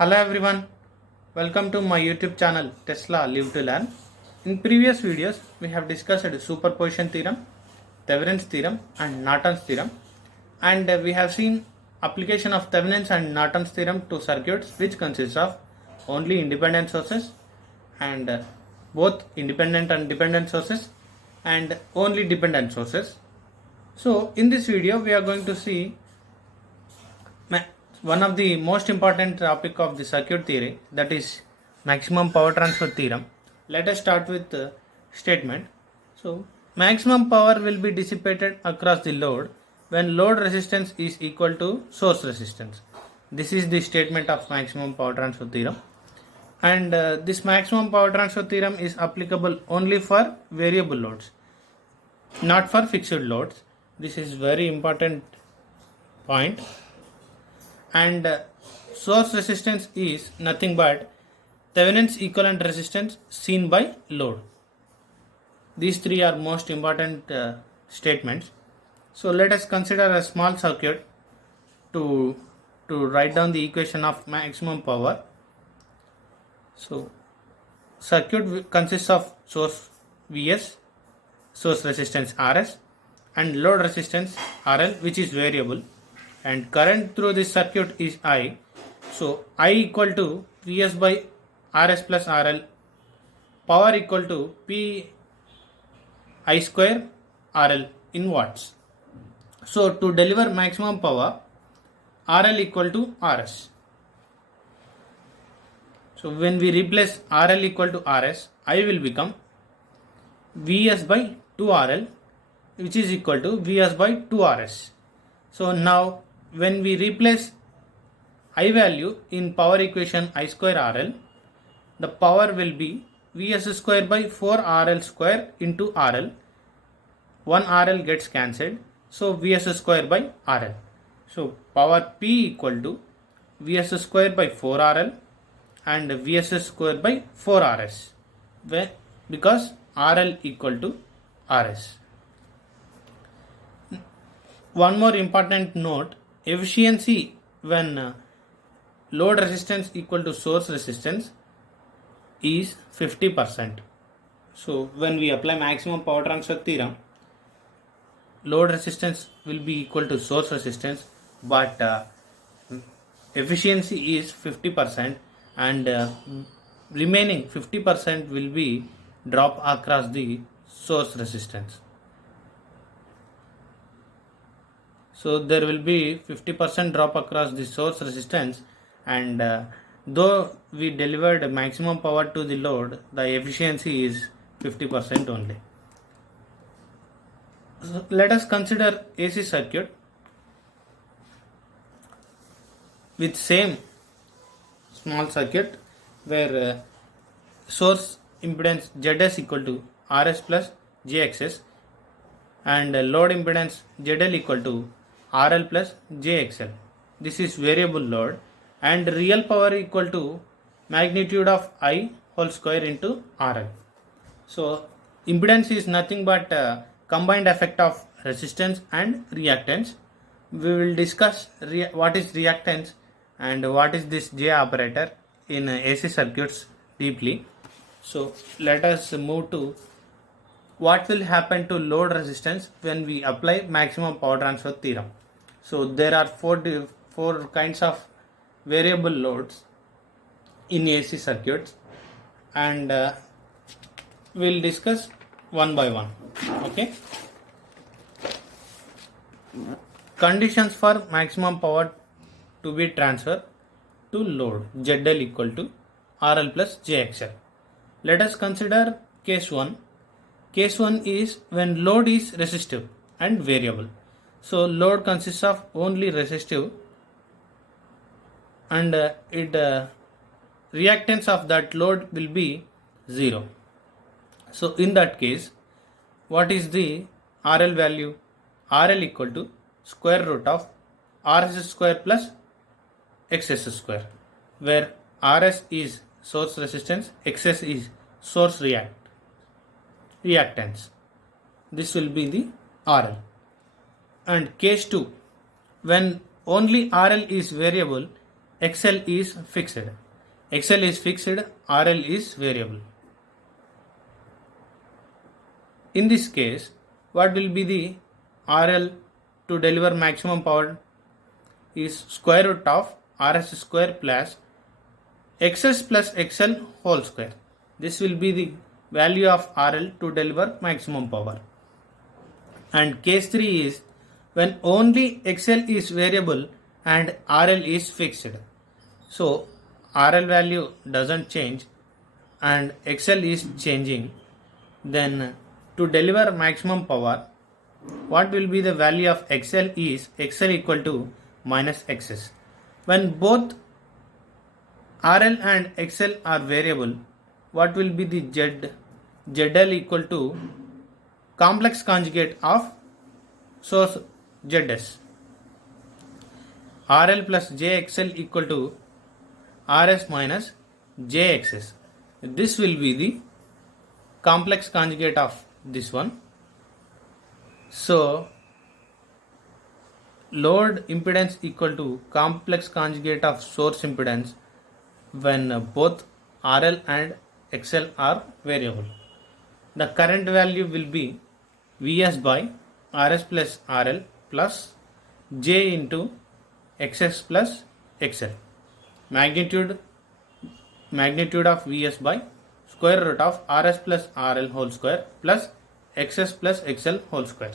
Hello everyone, welcome to my YouTube channel Tesla Live to Learn. In previous videos, we have discussed superposition theorem, Thevenin's theorem and Norton's theorem, and we have seen application of Thevenin's and Norton's theorem to circuits which consists of only independent sources and both independent and dependent sources and only dependent sources. So in this video, we are going to see one of the most important topic of the circuit theory, that is maximum power transfer theorem. Let us start with the statement. So maximum power will be dissipated across the load when load resistance is equal to source resistance. This is the statement of maximum power transfer theorem, and this maximum power transfer theorem is applicable only for variable loads, not for fixed loads. This is very important point. And source resistance is nothing but Thevenin's equivalent resistance seen by load. These three are most important statements. So let us consider a small circuit to write down the equation of maximum power. So circuit consists of source Vs, source resistance Rs, and load resistance RL, which is variable, and current through this circuit is I. So I equal to Vs by Rs plus RL, power equal to P I square RL in watts. So to deliver maximum power, RL equal to Rs. So when we replace RL equal to Rs, I will become Vs by 2RL, which is equal to Vs by 2Rs. So now when we replace I value in power equation I square RL, the power will be Vs square by 4RL square into RL. 1 RL gets cancelled, so Vs square by RL. So power P equal to Vs square by 4RL and Vs square by 4Rs, because RL equal to Rs. One more important note: efficiency when load resistance equal to source resistance is 50%. So when we apply maximum power transfer theorem, load resistance will be equal to source resistance, but efficiency is 50%, and remaining 50% will be drop across the source resistance. So there will be 50% drop across the source resistance, and though we delivered maximum power to the load, the efficiency is 50% only. So let us consider AC circuit with same small circuit where source impedance ZS equal to Rs plus JXS and load impedance ZL equal to RL plus JXL. This is variable load, and real power equal to magnitude of I whole square into RL. So impedance is nothing but combined effect of resistance and reactance. We will discuss what is reactance and what is this J operator in AC circuits deeply. So let us move to what will happen to load resistance when we apply maximum power transfer theorem. So there are four kinds of variable loads in AC circuits, and we'll discuss one by one. Okay. Conditions for maximum power to be transferred to load ZL equal to RL plus JXL. Let us consider case 1. Case 1 is when load is resistive and variable. So load consists of only resistive, and reactance of that load will be 0. So in that case, what is the RL value? RL equal to square root of Rs square plus XS square, where Rs is source resistance, XS is source reactance. This will be the RL. And case 2, when only RL is variable, XL is fixed. XL is fixed, RL is variable. In this case, what will be the RL to deliver maximum power is square root of RS square plus XS plus XL whole square. This will be the value of RL to deliver maximum power. And case 3 is when only XL is variable and RL is fixed. So RL value doesn't change and XL is changing. Then to deliver maximum power, what will be the value of XL is XL equal to minus XS. When both RL and XL are variable, what will be the ZL equal to complex conjugate of source ZS. RL plus JXL equal to RS minus JXS. This will be the complex conjugate of this one. So load impedance equal to complex conjugate of source impedance when both RL and XL are variable. The current value will be Vs by RS plus RL plus J into XS plus XL. Magnitude of Vs by square root of RS plus RL whole square plus XS plus XL whole square.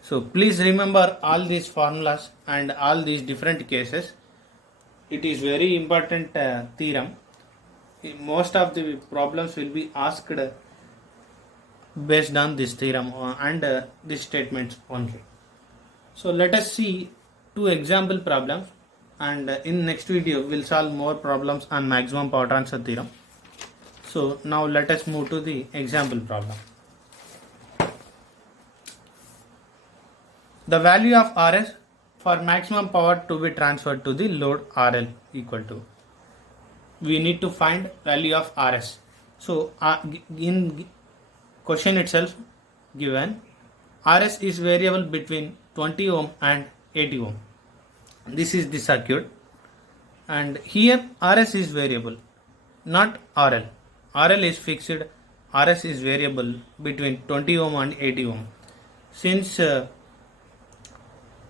So please remember all these formulas and all these different cases. It is very important theorem. Most of the problems will be asked based on this theorem and these statements only. So let us see two example problems, and in next video we'll solve more problems on maximum power transfer theorem. So now let us move to the example problem. The value of RS for maximum power to be transferred to the load RL equal to, we need to find value of RS. So in question itself given RS is variable between 20 ohm and 80 ohm. This is the circuit, and here RS is variable, not RL. RL is fixed, RS is variable between 20 ohm and 80 ohm. Since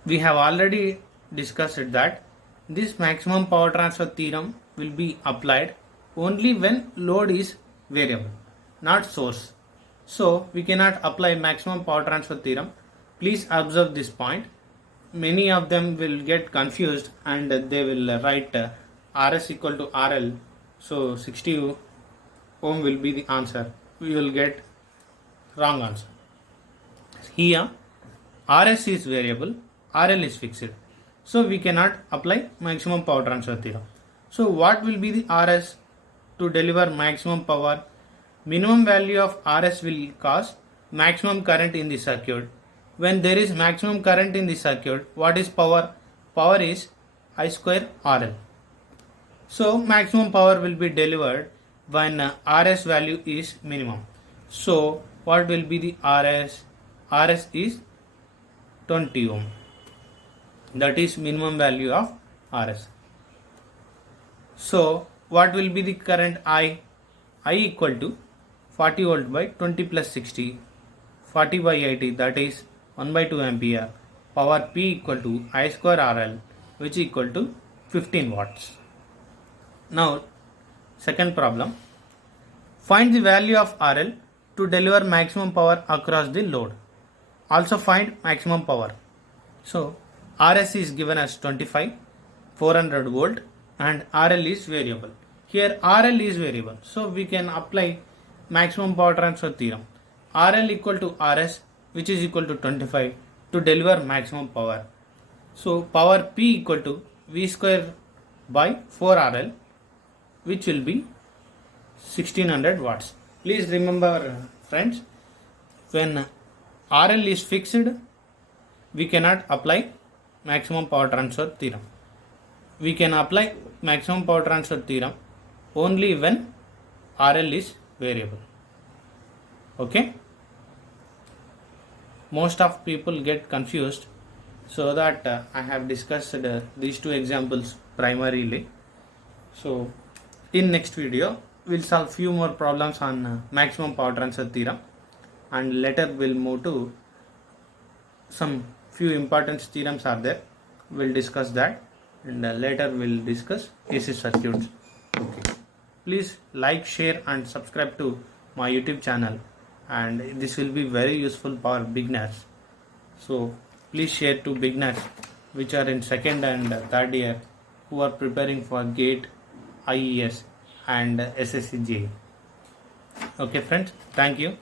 we have already discussed that this maximum power transfer theorem will be applied only when load is variable, not source. So we cannot apply maximum power transfer theorem. Please observe this point. Many of them will get confused and they will write RS equal to RL. So 60 ohm will be the answer. We will get wrong answer. Here RS is variable, RL is fixed. So we cannot apply maximum power transfer theorem. So what will be the RS to deliver maximum power? Minimum value of RS will cause maximum current in the circuit. When there is maximum current in the circuit, what is power? Power is I square RL. So maximum power will be delivered when RS value is minimum. So what will be the RS? RS is 20 ohm. That is minimum value of RS. So what will be the current I? I equal to 40 volt by 20 plus 60, 40 by 80, that is 1 by 2 ampere. Power P equal to I square RL, which is equal to 15 watts. Now second problem. Find the value of RL to deliver maximum power across the load. Also find maximum power. So RS is given as 25, 400 volt, and RL is variable. Here RL is variable, so we can apply maximum power transfer theorem. RL equal to RS, which is equal to 25, to deliver maximum power. So power P equal to V square by 4RL, which will be 1600 watts. Please remember friends, when RL is fixed, we cannot apply maximum power transfer theorem. We can apply maximum power transfer theorem only when RL is variable. Okay? Most of people get confused so that I have discussed these two examples primarily. So in next video we'll solve few more problems on maximum power transfer theorem, and later we'll move to some few important theorems are there. We'll discuss that, and later we'll discuss AC circuits. Okay. Please like, share and subscribe to my YouTube channel, and this will be very useful for beginners. So please share to beginners which are in second and third year who are preparing for GATE, IES and SSC JEE. Okay friends, thank you.